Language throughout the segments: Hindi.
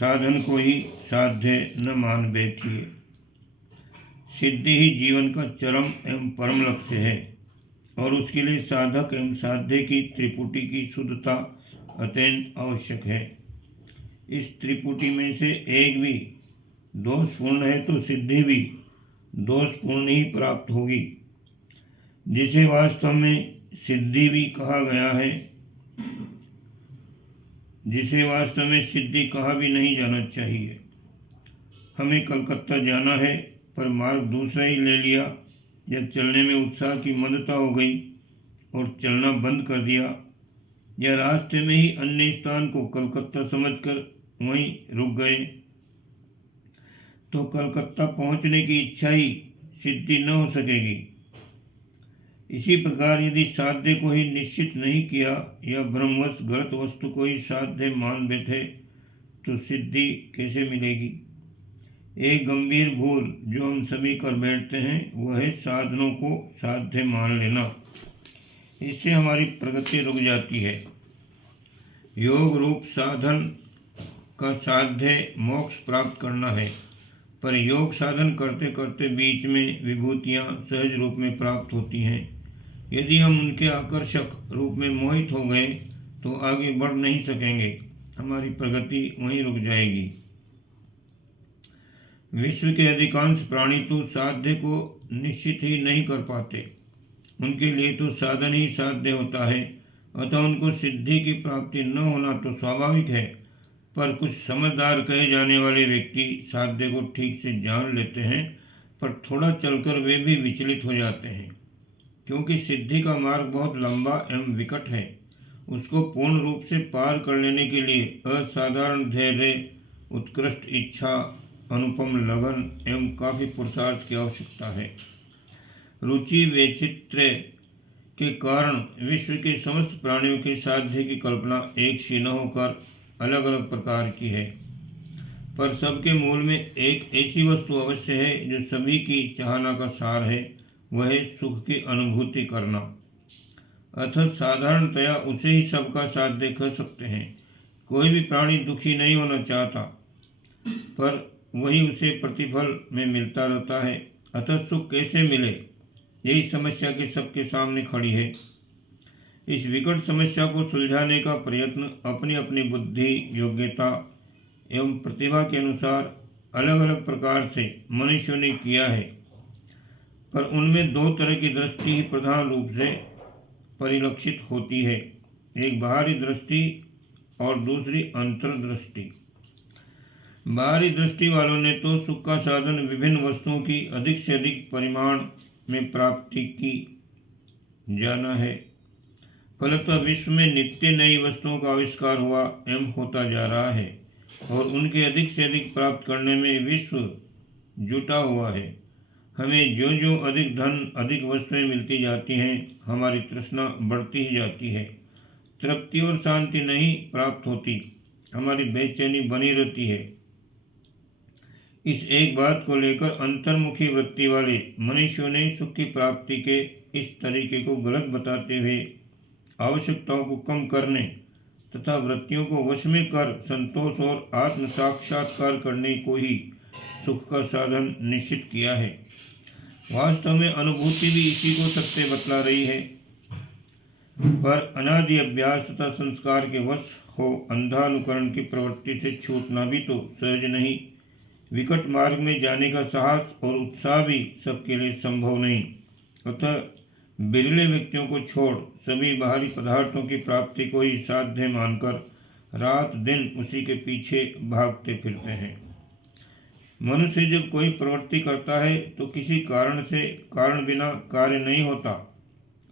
साधन को ही साध्य न मान बैठिए। सिद्धि ही जीवन का चरम एवं परम लक्ष्य है और उसके लिए साधक एवं साध्य की त्रिपुटी की शुद्धता अत्यंत आवश्यक है। इस त्रिपुटी में से एक भी दोषपूर्ण है तो सिद्धि भी दोषपूर्ण ही प्राप्त होगी। जिसे वास्तव में सिद्धि भी कहा गया है, जिसे वास्तव में सिद्धि कहा भी नहीं जाना चाहिए। हमें कलकत्ता जाना है पर मार्ग दूसरा ही ले लिया, या चलने में उत्साह की मंदता हो गई और चलना बंद कर दिया, या रास्ते में ही अन्य स्थान को कलकत्ता समझकर वहीं रुक गए, तो कलकत्ता पहुंचने की इच्छा ही सिद्धि न हो सकेगी। इसी प्रकार यदि साध्य को ही निश्चित नहीं किया या भ्रमवश गलत वस्तु को ही साध्य मान बैठे तो सिद्धि कैसे मिलेगी। एक गंभीर भूल जो हम सभी कर बैठते हैं वह है साधनों को साध्य मान लेना। इससे हमारी प्रगति रुक जाती है। योग रूप साधन का साध्य मोक्ष प्राप्त करना है, पर योग साधन करते करते बीच में विभूतियाँ सहज रूप में प्राप्त होती हैं। यदि हम उनके आकर्षक रूप में मोहित हो गए तो आगे बढ़ नहीं सकेंगे, हमारी प्रगति वहीं रुक जाएगी। विश्व के अधिकांश प्राणी तो साध्य को निश्चित ही नहीं कर पाते। उनके लिए तो साधन ही साध्य होता है, अतः उनको सिद्धि की प्राप्ति न होना तो स्वाभाविक है। पर कुछ समझदार कहे जाने वाले व्यक्ति साध्य को ठीक से जान लेते हैं, पर थोड़ा चलकर वे भी विचलित हो जाते हैं, क्योंकि सिद्धि का मार्ग बहुत लंबा एवं विकट है। उसको पूर्ण रूप से पार कर लेने के लिए असाधारण धैर्य, उत्कृष्ट इच्छा, अनुपम लगन एवं काफ़ी पुरुषार्थ की आवश्यकता है। रुचि वैचित्र्य के कारण विश्व के समस्त प्राणियों के साध्य की कल्पना एक सी न होकर अलग अलग प्रकार की है, पर सबके मूल में एक ऐसी वस्तु अवश्य है जो सभी की चाहना का सार है, वह है सुख की अनुभूति करना। अतः साधारणतया उसे ही सबका साध्य कह सकते हैं। कोई भी प्राणी दुखी नहीं होना चाहता, पर वही उसे प्रतिफल में मिलता रहता है। अतः सुख कैसे मिले, यही समस्या के सबके सामने खड़ी है। इस विकट समस्या को सुलझाने का प्रयत्न अपनी अपनी बुद्धि, योग्यता एवं प्रतिभा के अनुसार अलग अलग प्रकार से मनुष्यों ने किया है, पर उनमें दो तरह की दृष्टि ही प्रधान रूप से परिलक्षित होती है, एक बाहरी दृष्टि और दूसरी अंतर्दृष्टि। बाहरी दृष्टि वालों ने तो सुख का साधन विभिन्न वस्तुओं की अधिक से अधिक परिमाण में प्राप्ति की जाना है। फलतः विश्व में नित्य नई वस्तुओं का आविष्कार हुआ एवं होता जा रहा है और उनके अधिक से अधिक प्राप्त करने में विश्व जुटा हुआ है। हमें जो जो अधिक धन, अधिक वस्तुएं मिलती जाती हैं, हमारी तृष्णा बढ़ती ही जाती है। तृप्ति और शांति नहीं प्राप्त होती, हमारी बेचैनी बनी रहती है। इस एक बात को लेकर अंतर्मुखी वृत्ति वाले मनुष्यों ने सुख की प्राप्ति के इस तरीके को गलत बताते हुए आवश्यकताओं को कम करने तथा वृत्तियों को वश में कर संतोष और आत्म साक्षात्कार करने को ही सुख का साधन निश्चित किया है। वास्तव में अनुभूति भी इसी को सत्य बतला रही है, पर अनादि अभ्यास तथा संस्कार के वश हो अंधानुकरण की प्रवृत्ति से छूटना भी तो सहज नहीं। विकट मार्ग में जाने का साहस और उत्साह भी सबके लिए संभव नहीं। अतः बिरले व्यक्तियों को छोड़ सभी बाहरी पदार्थों की प्राप्ति को ही साध्य मानकर रात दिन उसी के पीछे भागते फिरते हैं। मनुष्य जब कोई प्रवृत्ति करता है तो किसी कारण से कारण बिना कार्य नहीं होता।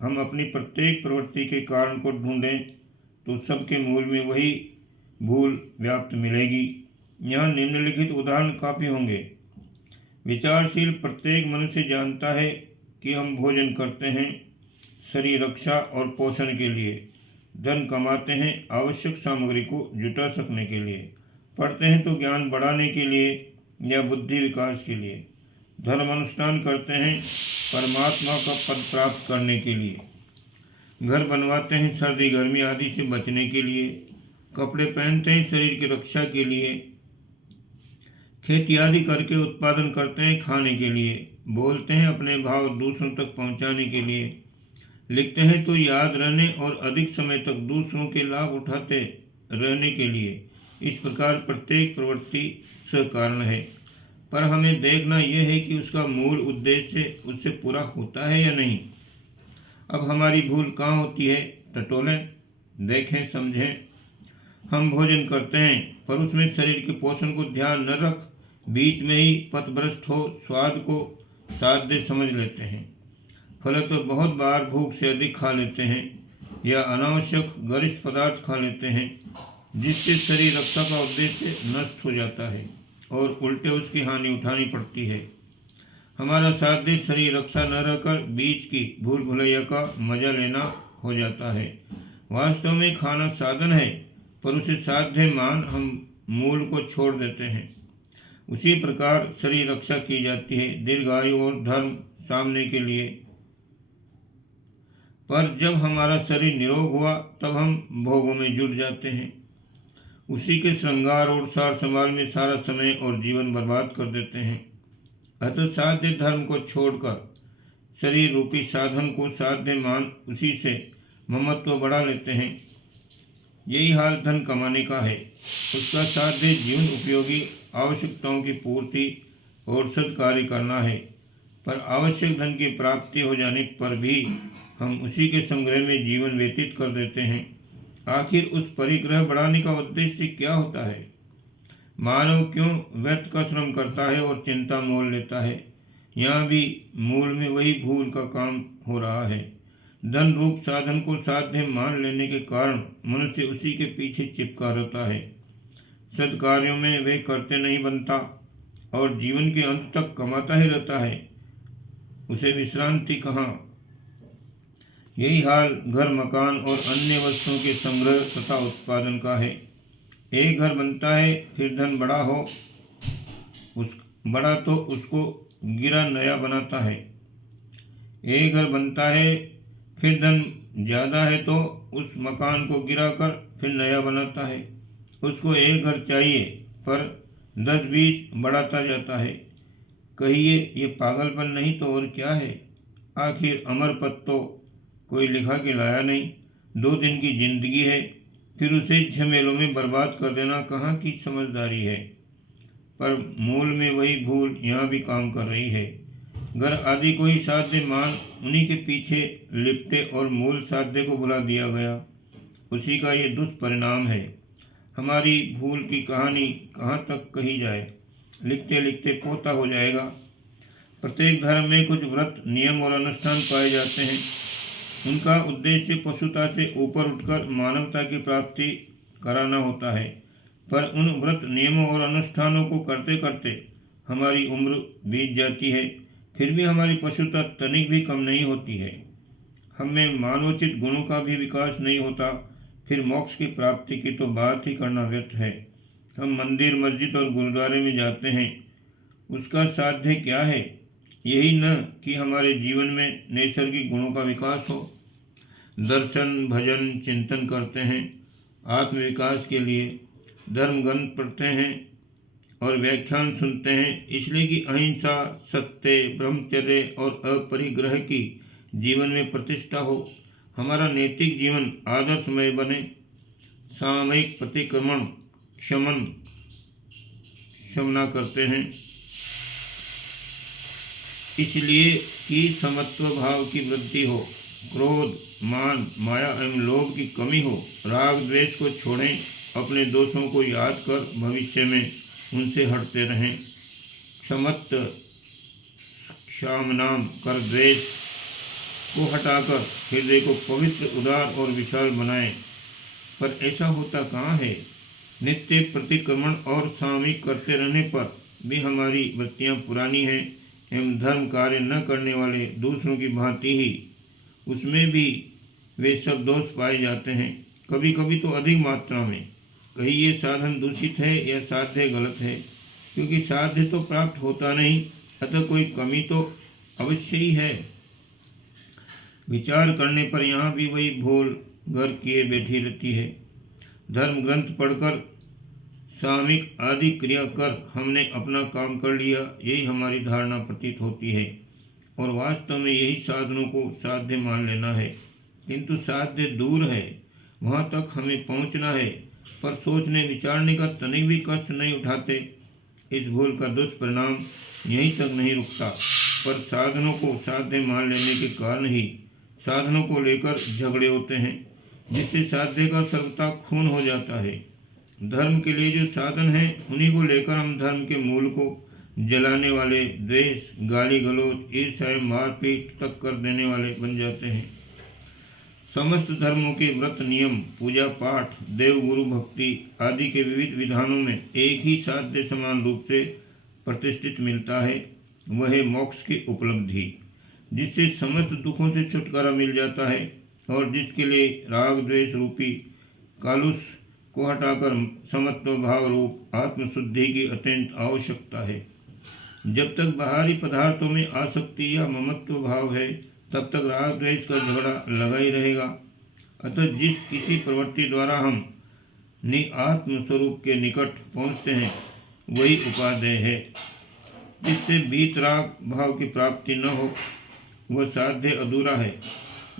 हम अपनी प्रत्येक प्रवृत्ति के कारण को ढूंढें तो सबके मूल में वही भूल व्याप्त मिलेगी। यहाँ निम्नलिखित उदाहरण काफ़ी होंगे। विचारशील प्रत्येक मनुष्य जानता है कि हम भोजन करते हैं शरीर रक्षा और पोषण के लिए, धन कमाते हैं आवश्यक सामग्री को जुटा सकने के लिए, पढ़ते हैं तो ज्ञान बढ़ाने के लिए या बुद्धि विकास के लिए, धर्म अनुष्ठान करते हैं परमात्मा का पद प्राप्त करने के लिए, घर बनवाते हैं सर्दी गर्मी आदि से बचने के लिए, कपड़े पहनते हैं शरीर की रक्षा के लिए, खेती आदि करके उत्पादन करते हैं खाने के लिए, बोलते हैं अपने भाव दूसरों तक पहुंचाने के लिए, लिखते हैं तो याद रहने और अधिक समय तक दूसरों के लाभ उठाते रहने के लिए। इस प्रकार प्रत्येक प्रवृत्ति सकारण है, पर हमें देखना यह है कि उसका मूल उद्देश्य उससे पूरा होता है या नहीं। अब हमारी भूल कहाँ होती है? टटोलें, देखें, समझें। हम भोजन करते हैं पर उसमें शरीर के पोषण को ध्यान न रख बीच में ही पथभ्रष्ट हो स्वाद को साध्य समझ लेते हैं। फलतः बहुत बार भूख से अधिक खा लेते हैं या अनावश्यक गरिष्ठ पदार्थ खा लेते हैं, जिससे शरीर रक्षा का उद्देश्य नष्ट हो जाता है और उल्टे उसकी हानि उठानी पड़ती है। हमारा साध्य शरीर रक्षा न रहकर बीच की भूल भुलैया का मजा लेना हो जाता है। वास्तव में खाना साधन है, पर उसे साध्य मान हम मूल को छोड़ देते हैं। उसी प्रकार शरीर रक्षा की जाती है दीर्घायु और धर्म सामने के लिए, पर जब हमारा शरीर निरोग हुआ तब हम भोगों में जुट जाते हैं। उसी के श्रृंगार और सार संभाल में सारा समय और जीवन बर्बाद कर देते हैं। अतः साध्य धर्म को छोड़कर शरीर रूपी साधन को साध्य मान उसी से ममत्व बढ़ा लेते हैं। यही हाल धन कमाने का है। उसका साध्य जीवन उपयोगी आवश्यकताओं की पूर्ति और सत्कार्य करना है, पर आवश्यक धन की प्राप्ति हो जाने पर भी हम उसी के संग्रह में जीवन व्यतीत कर देते हैं। आखिर उस परिग्रह बढ़ाने का उद्देश्य क्या होता है? मानव क्यों व्यर्थ का श्रम करता है और चिंता मोल लेता है? यहाँ भी मूल में वही भूल का काम हो रहा है। धन रूप साधन को साध्य मान लेने के कारण मनुष्य उसी के पीछे चिपका रहता है। सद्कार्यों में वे करते नहीं बनता और जीवन के अंत तक कमाता ही रहता है। उसे विश्रांति कहाँ? यही हाल घर, मकान और अन्य वस्तुओं के संग्रह तथा उत्पादन का है। एक घर बनता है, फिर धन बड़ा तो उसको गिरा नया बनाता है। एक घर बनता है, फिर धन ज़्यादा है तो उस मकान को गिरा कर फिर नया बनाता है। उसको एक घर चाहिए पर 10-20 बढ़ाता जाता है। कहिए ये पागलपन नहीं तो और क्या है? आखिर अमर पद तो कोई लिखा के लाया नहीं। 2 दिन की जिंदगी है, फिर उसे झमेलों में बर्बाद कर देना कहाँ की समझदारी है? पर मूल में वही भूल यहाँ भी काम कर रही है। घर आदि को ही साध्य मान उन्हीं के पीछे लिपटे और मूल साध्य को भुला दिया गया। उसी का ये दुष्परिणाम है। हमारी भूल की कहानी कहाँ तक कही जाए? लिखते लिखते पोता हो जाएगा। प्रत्येक धर्म में कुछ व्रत, नियम और अनुष्ठान पाए जाते हैं। उनका उद्देश्य पशुता से ऊपर उठकर मानवता की प्राप्ति कराना होता है, पर उन व्रत, नियमों और अनुष्ठानों को करते करते हमारी उम्र बीत जाती है, फिर भी हमारी पशुता तनिक भी कम नहीं होती है। हम में मानवोचित गुणों का भी विकास नहीं होता, फिर मोक्ष की प्राप्ति की तो बात ही करना व्यर्थ है। हम मंदिर, मस्जिद और गुरुद्वारे में जाते हैं, उसका साध्य क्या है? यही न कि हमारे जीवन में नैसर्गिक गुणों का विकास हो। दर्शन, भजन, चिंतन करते हैं आत्मविकास के लिए, धर्म ग्रंथ पढ़ते हैं और व्याख्यान सुनते हैं इसलिए कि अहिंसा, सत्य, ब्रह्मचर्य और अपरिग्रह की जीवन में प्रतिष्ठा हो, हमारा नैतिक जीवन आदर्शमय बने। सामयिक प्रतिक्रमण क्षमना करते हैं इसलिए कि समत्व भाव की वृद्धि हो, क्रोध, मान, माया एवं लोभ की कमी हो। राग द्वेष को छोड़ें, अपने दोषों को याद कर भविष्य में उनसे हटते रहें। क्षमत्व क्षामनाम कर द्वेष को हटाकर हृदय को पवित्र, उदार और विशाल बनाएं। पर ऐसा होता कहाँ है? नित्य प्रतिक्रमण और सामयिक करते रहने पर भी हमारी वृत्तियाँ पुरानी हैं एवं धर्म कार्य न करने वाले दूसरों की भांति ही उसमें भी वे सब दोष पाए जाते हैं, कभी कभी तो अधिक मात्रा में। कहीं ये साधन दूषित है या साध्य गलत है, क्योंकि साध्य तो प्राप्त होता नहीं, अतः कोई कमी तो अवश्य ही है। विचार करने पर यहाँ भी वही भूल घर किए बैठी रहती है। धर्म ग्रंथ पढ़कर सामयिक आदि क्रिया कर हमने अपना काम कर लिया, यही हमारी धारणा प्रतीत होती है और वास्तव में यही साधनों को साध्य मान लेना है। किंतु साध्य दूर है, वहाँ तक हमें पहुँचना है, पर सोचने विचारने का तनिक भी कष्ट नहीं उठाते। इस भूल का दुष्परिणाम यहीं तक नहीं रुकता, पर साधनों को साध्य मान लेने के कारण ही साधनों को लेकर झगड़े होते हैं, जिससे साध्य का सर्वथा खून हो जाता है। धर्म के लिए जो साधन हैं उन्हीं को लेकर हम धर्म के मूल को जलाने वाले, द्वेष, गाली गलौज, ईर्ष्या, मारपीट तक कर देने वाले बन जाते हैं। समस्त धर्मों के व्रत, नियम, पूजा पाठ, देव गुरु भक्ति आदि के विविध विधानों में एक ही साध्य समान रूप से प्रतिष्ठित मिलता है, वह है मोक्ष की उपलब्धि, जिससे समस्त दुखों से छुटकारा मिल जाता है और जिसके लिए राग द्वेष रूपी कालुष को हटाकर समत्व भाव रूप आत्मशुद्धि की अत्यंत आवश्यकता है। जब तक बाहरी पदार्थों में आसक्ति या ममत्व भाव है, तब तक राग द्वेष का झगड़ा लगा ही रहेगा। अतः जिस किसी प्रवृत्ति द्वारा हम निआत्म स्वरूप के निकट पहुँचते हैं, वही उपादेय है। जिससे वीतराग भाव की प्राप्ति न हो, वह साध्य अधूरा है,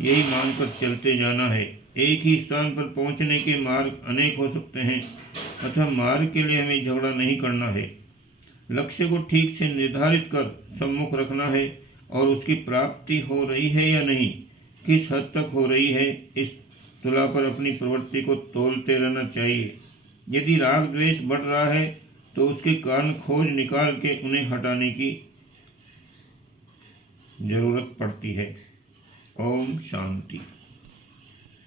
यही मानकर चलते जाना है। एक ही स्थान पर पहुंचने के मार्ग अनेक हो सकते हैं, अतः मार्ग के लिए हमें झगड़ा नहीं करना है। लक्ष्य को ठीक से निर्धारित कर सम्मुख रखना है और उसकी प्राप्ति हो रही है या नहीं, किस हद तक हो रही है, इस तुला पर अपनी प्रवृत्ति को तोलते रहना चाहिए। यदि राग द्वेष बढ़ रहा है तो उसके कारण खोज निकाल के उन्हें हटाने की जरूरत पड़ती है। ओम शांति।